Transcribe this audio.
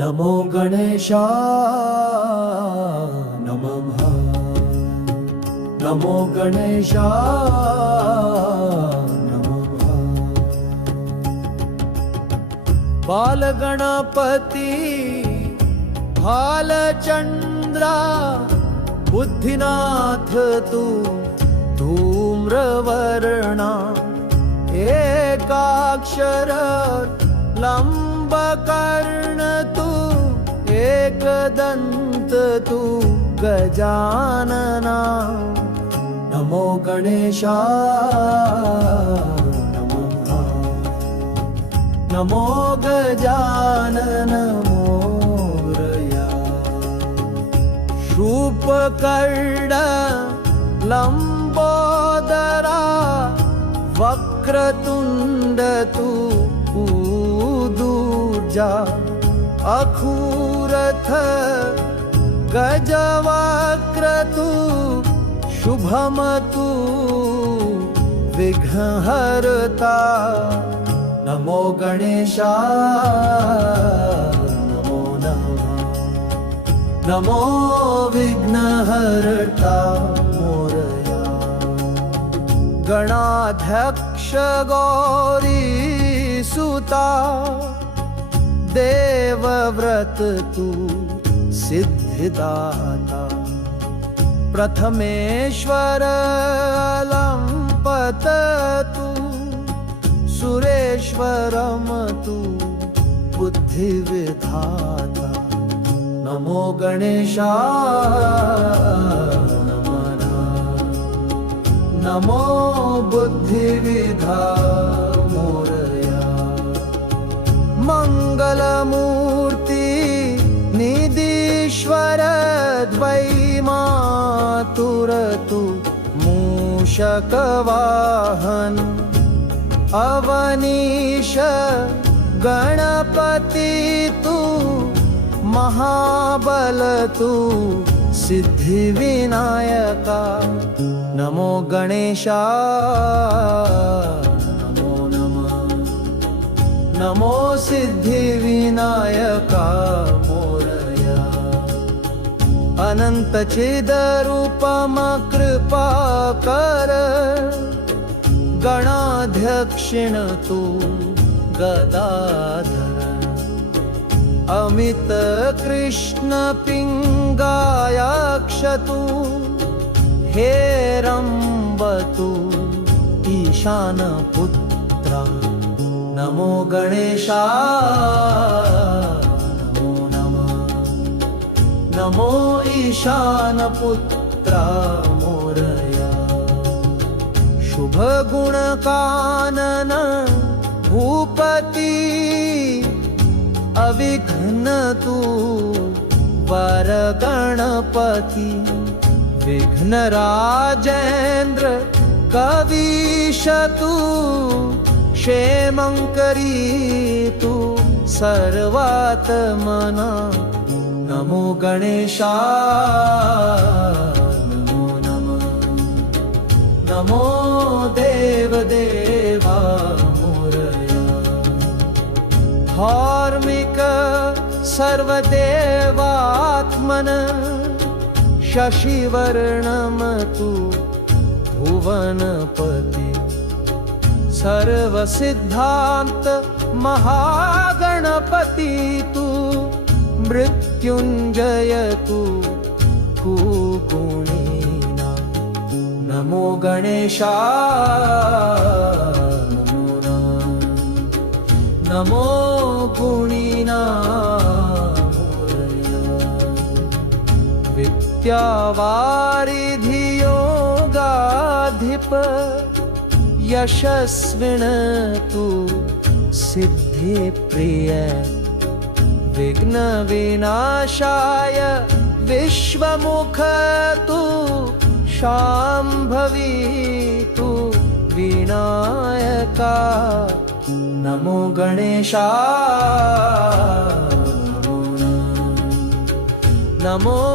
नमो गणेशा नमः नमो गणेशा नमः बालगणपती भालचन्द्रा बुद्धिनाथ तू धूम्रवर्णा एकाक्षर लम्बकर्ण तू एकदन्त तू गजानना। नमो गणेशा नमः। नमो गजानन मोरया। शूपकर्ण लंबोदरा वक्रतुण्ड तु ऊदूर्जा अखूरथ गजवक्रतु शुभमतु विघ्नहरता नमो गणेशा नमो नमः नमो विघ्नहरता गणाध्यक्ष गौरी सुता देवव्रत तू सिद्धिदाता। प्रथमेश्वर अलम्पत तू सुरेश्वरम तू बुद्धिविधाता। नमो गणेशा नमो बुद्धिविधा मोरया मङ्गलमूर्ति निदीश्वर द्वैमातुरतु मूषकवाहन। अवनीश गणपति तु महाबल तु सिद्धिविनायका नमो गणेशा नमो नम। नमो सिद्धिविनायका मोरया। अनन्तचिदरूपम कृपा कर। गणाध्यक्षिण तु गदाधर। अमित कृष्ण पिङ्गायाक्षतु हेरम्बतु ईशानपुत्र नमो गणेशा नमो नमः। नमो ईशानपुत्रा मोरया। शुभगुणकानन भूपती अविघ्न तू, वरगणपति विघ्नराजेन्द्र कवीशतु क्षेमङ्करी तु सर्वात्मना नमो गणेशा नमो नमः। नमो देवदेवा मोरया सर्वदेवात्मन शशिवर्णमतु भुवनपति। सर्वसिद्धान्त महागणपति तु मृत्युञ्जयतु कुगुणीना नमो गणेशा नमो नमः विद्यावारिधियोगाधिप यशस्विन तु सिद्धिप्रिय विघ्नविनाशाय विश्वमुख तु शाम्भवी तु विनायका। नमो गणेशा नमो